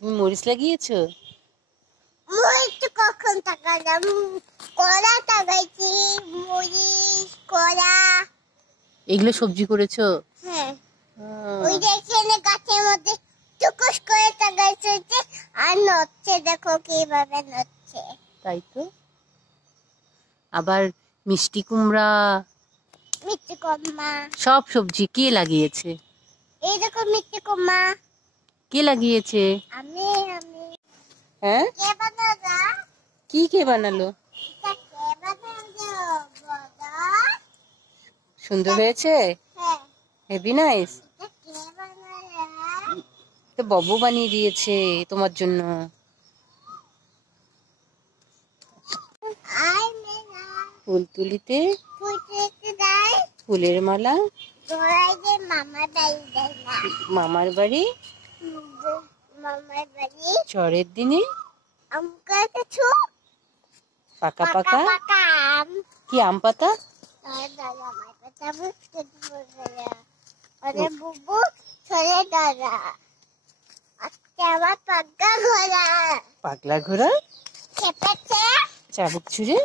তুমি মরিচ লাগিয়েছো? মরিচ কখন লাগালাম? কলা লাগাইছি, মরিচ, কলা। এগুলো সবজি করেছো? হ্যাঁ। ওই যে এখানে গাছের মধ্যে টুকুস করে লাগাইছে আর নড়ছে, দেখো কিভাবে নড়ছে। তাই তো। আবার মিষ্টি কুমড়া, মিষ্টি কুমড়া, সব সবজি কে লাগিয়েছে? এই দেখো মিষ্টি কুমড়া। কে লাগিয়েছে? আমি। হ্যাঁ, কে বানালো? কে বানালো? এটা কে বানালো বাবা? সুন্দর হয়েছে? হ্যাঁ। Heavy nice. এটা কে বানালো? তো ববু বানিয়ে দিয়েছে তোমার জন্য। আই মেনা ফুল তুলিতে ফুটে দেয়। ফুলের মালা তোরাই যে মামা বাড়ি দেয় না। মামার বাড়ি মামার বাড়ি ঝড়ের দিনে আমাকে কিছু পাকা পাকা পাকা পাকা আম। কি আম পাতা? দাদা আমার কথা বুঝতে পারবে। আরে বুবু ছেড়ে দাদা। আজকে আমার পাগলা ঘোড়া পাগলা ঘোড়া চেপেছে। চাবুক ছুঁড়ে